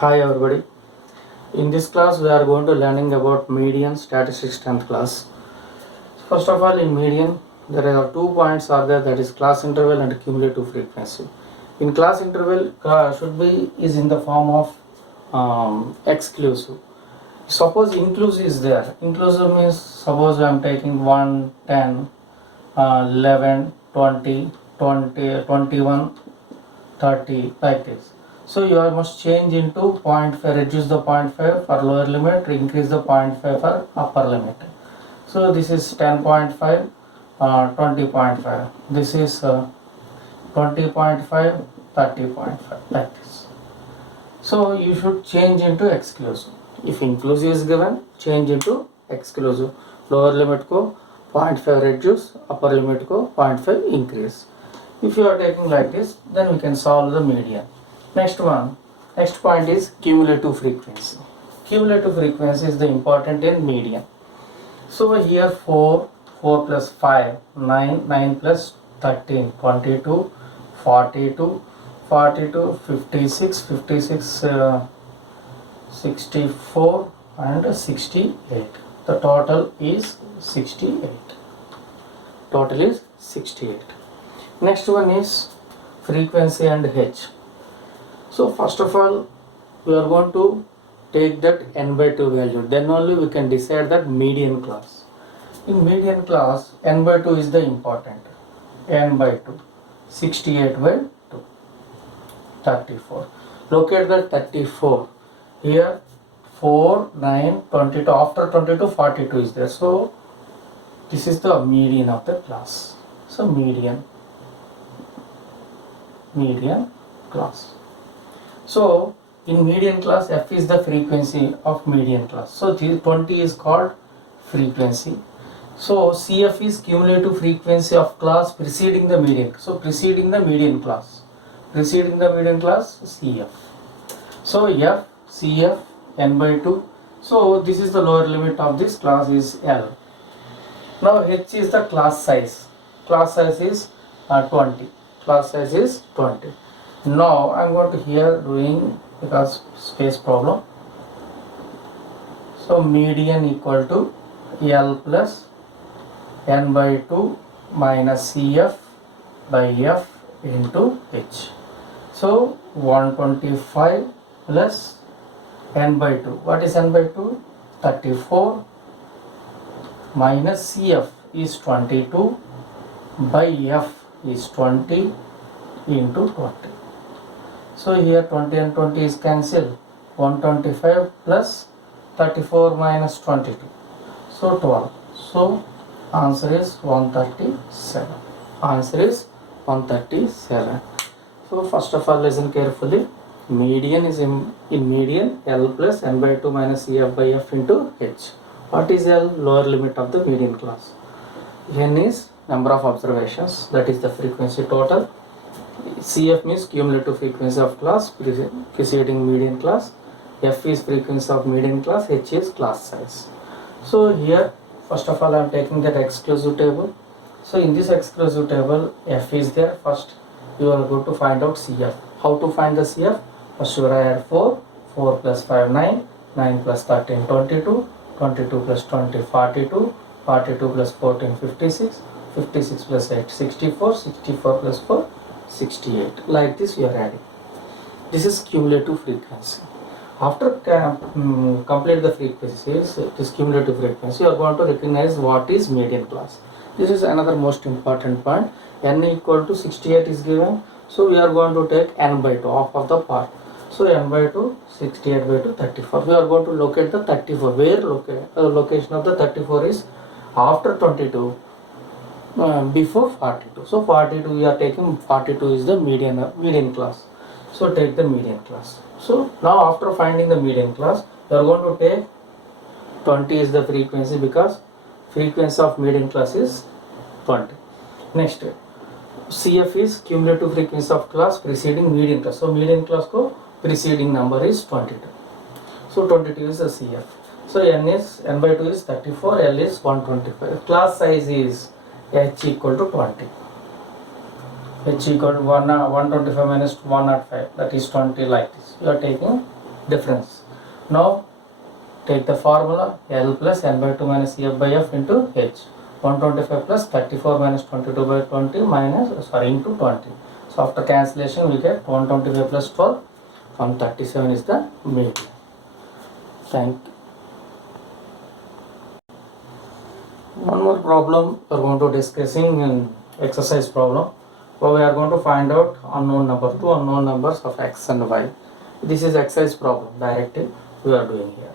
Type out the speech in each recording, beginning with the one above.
Hi everybody. In this class we are going to learning about median statistics 10th class. First of all, in median there are 2 points are there, that is class interval and cumulative frequency. In class interval should be is in the form of exclusive. Suppose inclusive is there. Inclusive means suppose I am taking 1, 10, 11, 20, 20, 21, 30 like this. So you must change into 0.5, reduce the 0.5 for lower limit, increase the 0.5 for upper limit. So this is 10.5, 20.5, this is 20.5, 30.5 like this. So you should change into exclusive. If inclusive is given, change into exclusive. Lower limit ko 0.5 reduce, upper limit ko 0.5 increase. If you are taking like this, then we can solve the median. Next point is cumulative frequency. Cumulative frequency is the important in median. So here 4 plus 5, 9, 9 plus 13, 22, 42, 42, 56, 56, 64 and 68. The total is 68. Total is 68. Next one is frequency and H. So first of all, we are going to take that n by 2 value. Then only we can decide that median class. In median class, n by 2 is the important. N by 2. 68 by 2. 34. Locate the 34. Here 4, 9, 22. After 22, 42 is there. So this is the median of the class. So median class. So in median class, f is the frequency of median class. So 20 is called frequency. So CF is cumulative frequency of class preceding the median. So preceding the median class CF. So F, CF, n by 2. So this is the lower limit of this class is L. Now H is the class size. Class size is 20. Class size is 20. Now I am going to here doing because space problem. So median equal to L plus n by 2 minus CF by F into H. So 125 plus n by 2. What is n by 2? 34 minus CF is 22 by F is 20 into 20. So here 20 and 20 is cancelled. 125 plus 34 minus 22. So 12. So answer is 137. Answer is 137. So first of all, listen carefully. Median is in median L plus n by 2 minus CF by F into H. What is L? Lower limit of the median class. N is number of observations, that is the frequency total. CF means cumulative frequency of class preceding median class. F is frequency of median class. H is class size. So here first of all I am taking that exclusive table. So in this exclusive table, F is there. First you are going to find out CF. How to find the CF? First you add 4 plus 5 9, 9 plus 13 22, 22 plus 20 42, 42 plus 14 56, 56 plus 8 64, 64 plus 4 68. Like this you are adding. This is cumulative frequency. After complete the frequencies, this cumulative frequency, you are going to recognize what is median class. This is another most important point. N equal to 68 is given. So we are going to take n by 2 off of the part. So n by 2, 68 by 2, 34. We are going to locate the 34. Where location of the 34 is after 22, before 42. So 42 we are taking, 42 is the median class. So take the median class. So now after finding the median class, you are going to take 20 is the frequency because frequency of median class is 20. Next, CF is cumulative frequency of class preceding median class. So median class ko preceding number is 22. So 22 is the CF. So n by 2 is 34, L is 125. Class size is H equal to 20. H equal to 125 minus 105, that is 20, like this. You are taking difference. Now take the formula L plus n by 2 minus CF by F into H. 125 plus 34 minus 22 by 20 into 20. So after cancellation we get 125 plus 12 from 37 is the median. Thank you. One more problem we are going to discussing in exercise problem. So we are going to find out two unknown numbers of x and y. This is exercise problem directly we are doing here.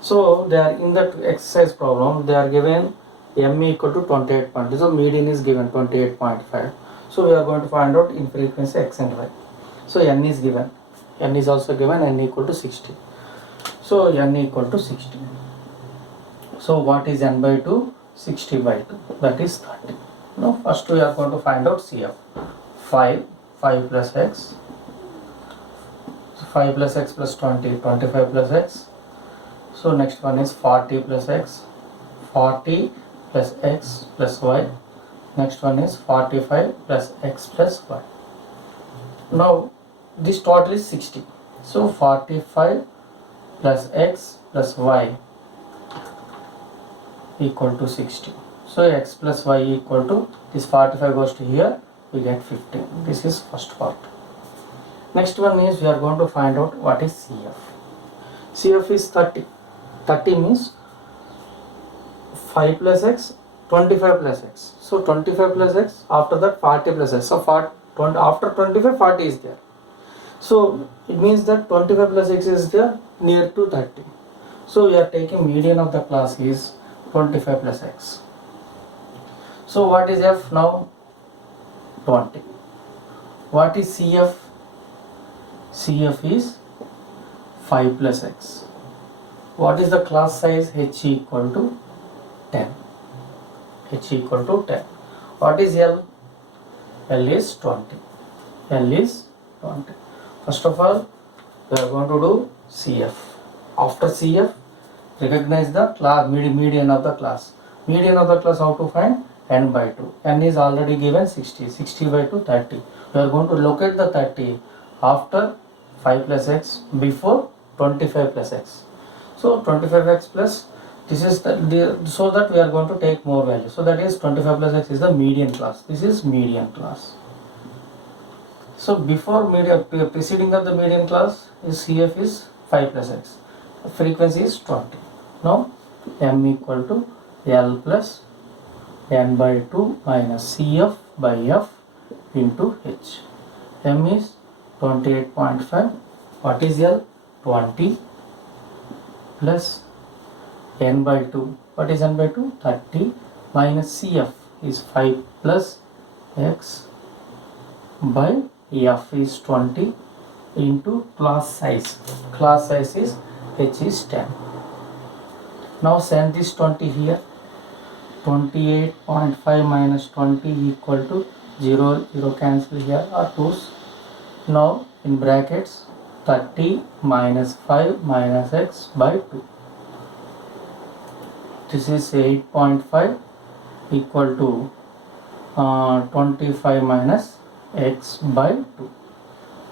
So they are in that exercise problem they are given m equal to 28 point. So median is given 28.5. So we are going to find out in frequency x and y. So n is given. N is also given, n equal to 60. So n equal to 60. So what is n by 2? 60 by 2, that is 30. Now first we are going to find out CF. 5 plus x, 5 plus x plus 20, 25 plus x. So next one is 40 plus x, 40 plus x plus y. Next one is 45 plus x plus y. Now this total is 60. So 45 plus x plus y equal to 60. So x plus y equal to, this 45 goes to here, we get 15. This is first part. Next one is we are going to find out what is CF. CF is 30. 30 means 5 plus x, 25 plus x. So 25 plus x, after that 40 plus x. So after 25, 40 is there. So it means that 25 plus x is there near to 30. So we are taking median of the class is 25 plus x. So what is f now? 20. What is CF? CF is 5 plus x. What is the class size? H equal to 10. H equal to 10. What is L? L is 20. L is 20. First of all, we are going to do CF. After CF, recognize the class median of the class. Median of the class, how to find? N by 2. N is already given 60. 60 by 2, 30. We are going to locate the 30 after 5 plus x, before 25 plus x. So 25x plus, this is so that we are going to take more value. So that is 25 plus x is the median class. This is median class. So before median, preceding of the median class is CF is 5 plus x. Frequency is 20. Now m equal to L plus n by 2 minus CF by F into H. M is 28.5. What is L? 20 plus n by 2. What is n by 2? 30 minus CF is 5 plus x by F is 20 into class size. Class size is H is 10. Now send this 20 here. 28.5 minus 20 equal to 0, 0 cancel here or 2's. Now in brackets 30 minus 5 minus x by 2. This is 8.5 equal to 25 minus x by 2.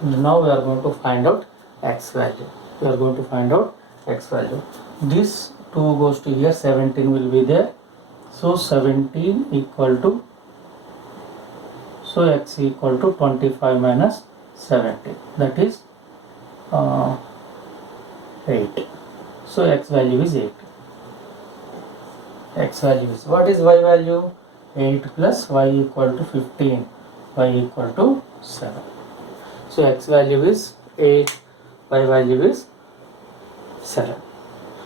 Now we are going to find out x value. We are going to find out x value. This 2 goes to here, 17 will be there. So 17 equal to, so x equal to 25 minus 17, that is 8. So x value is 8. X value is, what is y value? 8 plus y equal to 15, y equal to 7. So x value is 8, y value is 7.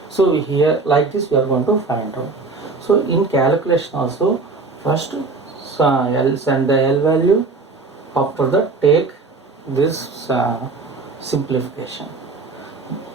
So here like this we are going to find out. So in calculation also, first send the L value, after that take this simplification.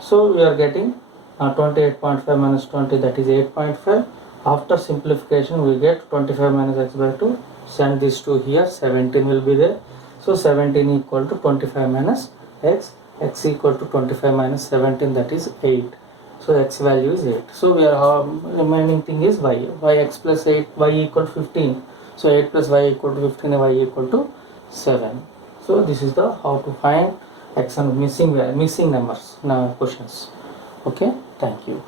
So we are getting 28.5 minus 20, that is 8.5. After simplification we get 25 minus x by 2. Send this to here, 17 will be there. So 17 equal to 25 minus x, x equal to 25 minus 17, that is 8. So x value is 8. So we are remaining thing is y. X plus 8, y equal to 15. So 8 plus y equal to 15, y equal to 7. So this is the how to find x and missing numbers questions. Okay, thank you.